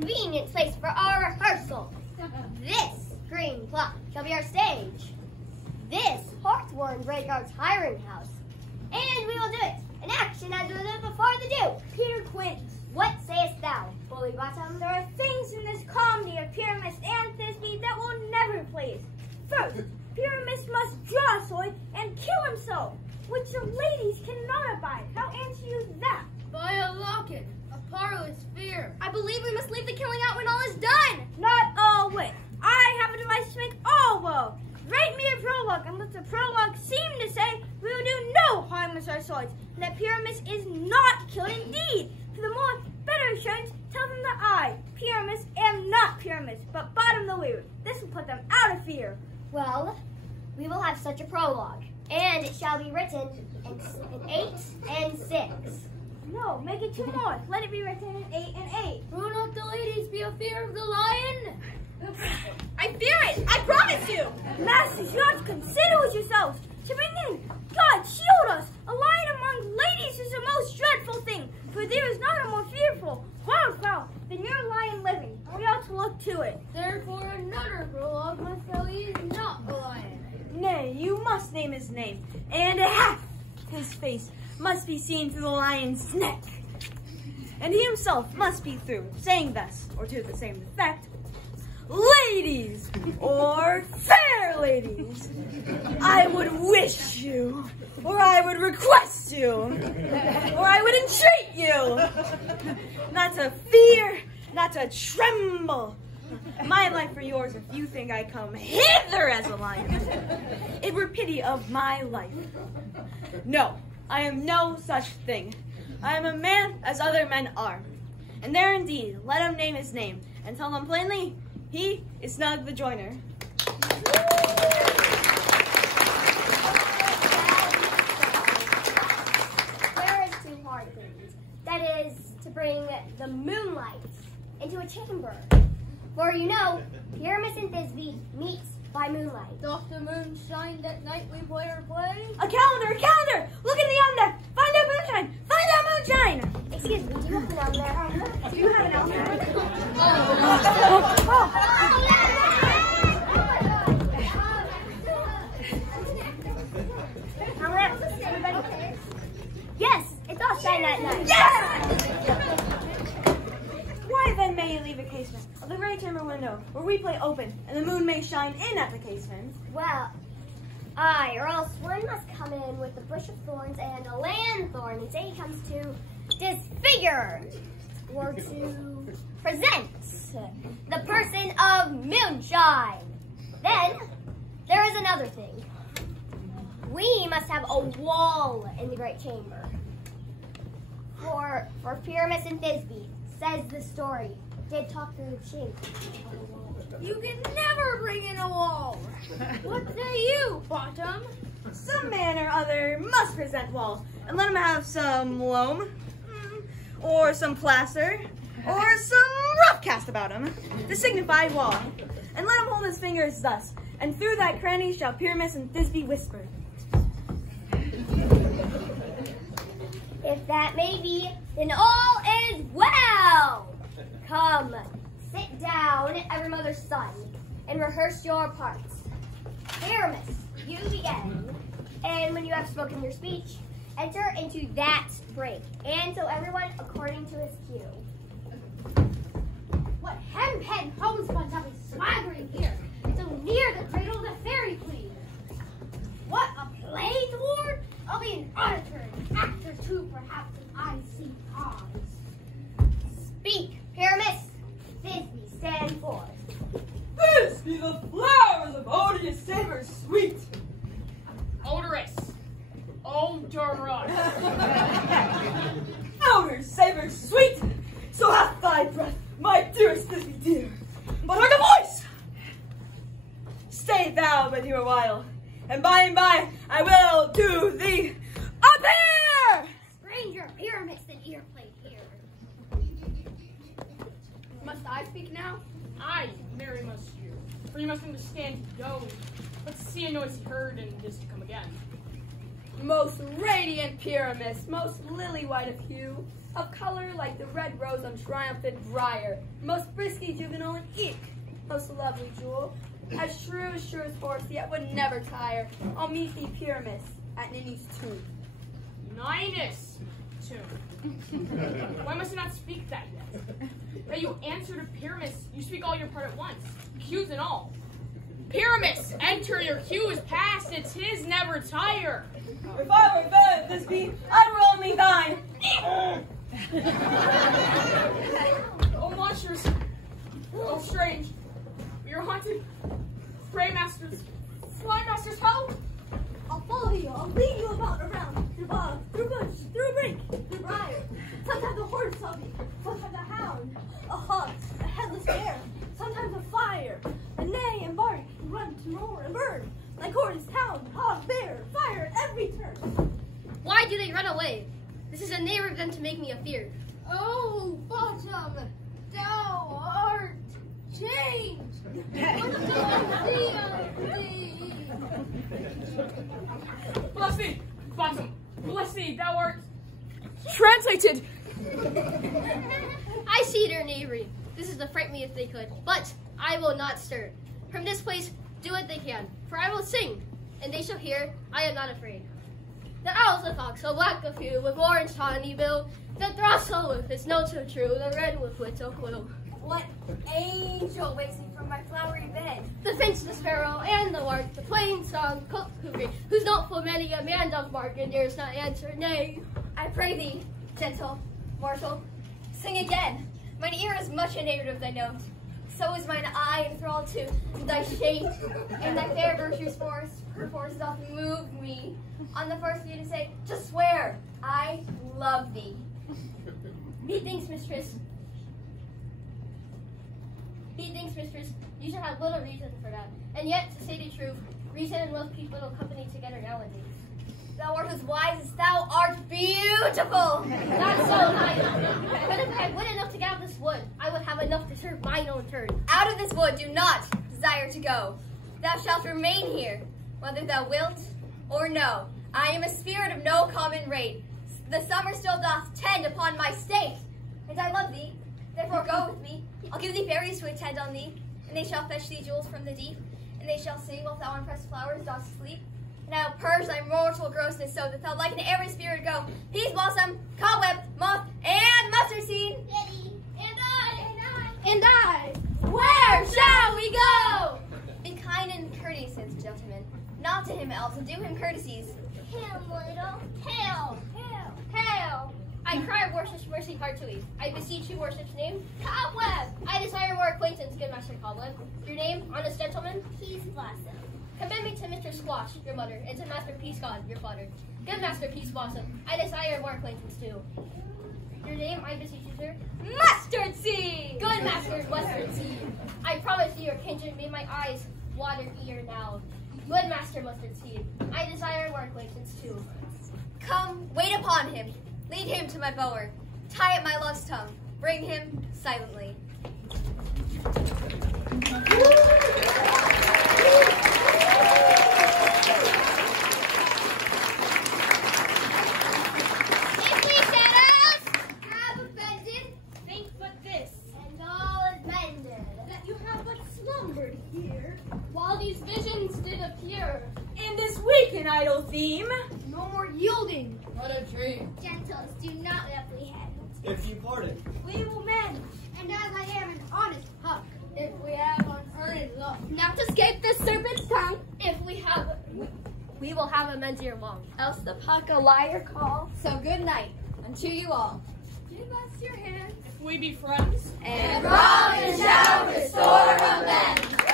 convenient place for our rehearsal. This green plot shall be our stage. This hawthorn brake our hiring house. And we will do it in action as we did before the do. Peter Quince, what sayest thou, Bully Bottom? there are things in this comedy of Pyramus and Thisbe that will never please. First, Pyramus must draw a sword and kill himself, which the ladies cannot abide. How answer you that? By a locket, a parlous fear. I believe we must leave the killing out when all is done. Not always. I have a device to make all well. Write me a prologue, and let the prologue seem to say we will do no harm with our swords, and that Pyramus is not killed indeed. For the more better assurance, tell them that I, Pyramus, am not Pyramus, but Bottom the Weaver. This will put them out of fear. Well, we will have such a prologue, and it shall be written in 8 and 6. No, make it 2 more. Let it be written in 8 and 8. Will not the ladies be a fear of the lion? I fear it, I promise you. Masters, you have to consider with yourselves. To bring in, God shield us. A lion among ladies is the most dreadful thing, for there is not a more fearful wildfowl than your lion living. We ought to look to it. Therefore another prologue must tell he is not a lion. Nay, you must name his name, and half his face must be seen through the lion's neck. And he himself must be through, saying thus, or to the same effect, ladies, or fair ladies, I would wish you, or I would request you, or I would entreat you, not to fear, not to tremble. My life for yours, if you think I come hither as a lion, it were pity of my life. No, I am no such thing. I am a man as other men are. And there indeed, let him name his name, and tell them plainly, he is Snug the Joiner. There is 2 hard things. That is to bring the moonlight into a chamber. For you know, Pyramus and Thisbe meet by moonlight. Doth the moon shine that night we play our play? A calendar, a calendar! Look in the yonder! Find out moonshine! Find out moonshine! Excuse me, do you have an elm there? Do you have an elm there? Yes, it's all shine that night. Yes! Why then may you leave a casement of the great chamber window where we play open, and the moon may shine in at the casement? Well, aye, or else one must come in with a bush of thorns and a lanthorn and say he comes to disfigure or to present the person of moonshine. Then there is another thing. We must have a wall in the great chamber. For Pyramus and Thisbe, says the story, did talk through the chink. You can never bring in a wall. What say you, Bottom? Some man or other must present walls, and let him have some loam, or some plaster, or some rough cast about him, to signify wall. And let him hold his fingers thus, and through that cranny shall Pyramus and Thisbe whisper. If that may be, then all is well. Come, sit down, every mother's son, and rehearse your parts. Pyramus, you begin, and when you have spoken your speech, enter into that break, and so everyone according to his cue. What hempen homespun have we swaggering here, so near the cradle of the fairy queen? What, a play toward? I'll be an auditor, an actor too, perhaps, and I see cause. Speak, Pyramus. Thisbe, stand forth. This be the flowers of odious savor sweet. Odorous. Odorous. Outer savor sweet, so hath thy breath, my dearest Thisbe dear. But hark a voice! Stay thou but here a while, and by I will do thee appear! Stranger, Pyramus and ear plate here. Must I speak now? Aye, Mary must you. For you must understand to go. Let's see a noise heard and this to come again. Most radiant Pyramus, most lily-white of hue, of color like the red rose on triumphant briar, most frisky juvenile and eke, most lovely jewel, as sure as horse, yet would never tire. I'll meet thee, Pyramus, at Ninny's tomb. Ninus tomb. Why must I not speak that yet? That you answer to Pyramus, you speak all your part at once, cues and all. Pyramus, enter, your cue is past, it's his, never tire. If I were fed this beat, I'd roll me thine. Oh, monsters. Oh, strange. You're haunted. Pray, masters. Fly, masters, help! I'll follow you. I'll lead you about, around, through bog, through bush, through brake, through briar. Sometimes a horse saw me, sometimes a hound, a hawk, a headless bear, sometimes a fire, a neigh and bark, and run to roar and burn, like horse, hound, hawk, bear, fire at every turn. Why do they run away? This is a neighbor of them to make me afeard. Oh, bottom, thou art changed. What do I see of thee? Bless thee, bottom. Bless thee, thou art translated. I see their knavery. This is to frighten me if they could, but I will not stir. From this place, do what they can, for I will sing, and they shall hear, I am not afraid. The owl's a fox, so black of hue, with orange tawny bill, the throstle with its note so true, the red with wits so quill. What angel wakes me from my flowery bed? The finch, the sparrow, and the lark, the plain song cuckoo, whose note full many a man doth mark, and dares not answer nay. I pray thee, gentle mortal, sing again. Mine ear is much enamored of thy note. So is mine eye enthralled to thy shape, and thy fair virtue's force, perforce doth move me. On the first view to say, to swear, I love thee. Methinks, mistress, you should have little reason for that. And yet, to say the truth, reason and wealth keep little company together nowadays. Thou art as wise as thou art beautiful. Not so, knight. But if I had wit enough to get out of this wood, I would have enough to serve mine own turn. Out of this wood do not desire to go. Thou shalt remain here, whether thou wilt or no. I am a spirit of no common rate. The summer still doth tend upon my state, and I love thee. Therefore go with me. I'll give thee fairies to attend on thee, and they shall fetch thee jewels from the deep, and they shall sing while thou on pressed flowers dost sleep. And I'll purge thy mortal grossness so that thou like an airy spirit go. Peas blossom, cobweb, moth, and mustard seed. And I. Where shall we go? Be kind and courteous, gentlemen. Not to him, else, and do him courtesies. Hail, little, hail, hail, hail. I cry of worship's mercy heartily. I beseech you, worship's name, Cobweb. I desire more acquaintance, good Master Cobweb. Your name, honest gentleman? Peas blossom. Commend me to Mr. Squash, your mother, and to Master Peace God, your father. Good Master Peace Blossom, I desire more acquaintance too. Your name, I beseech you, sir? Mustard seed! Good Master Mustard Seed. I promise you, your kindred, may my eyes water ear now. Good Master Mustard Seed, I desire more acquaintance too. Come, wait upon him. Lead him to my bower. Tie up my love's tongue. Bring him silently. If we shadows have offended, think but this, and all is mended, that you have but slumbered here, while these visions did appear. In this weak and idle theme, No more yielding. What a dream. Gentles, do not apprehend. If you pardon, We will mend, and as I am an honest huck, if we have unearned luck. Not to escape the serpent's tongue, if we have, we will have amends ere long. Else the puck a liar call. So good night unto you all. Give us your hand. If we be friends, And promise shall restore amends.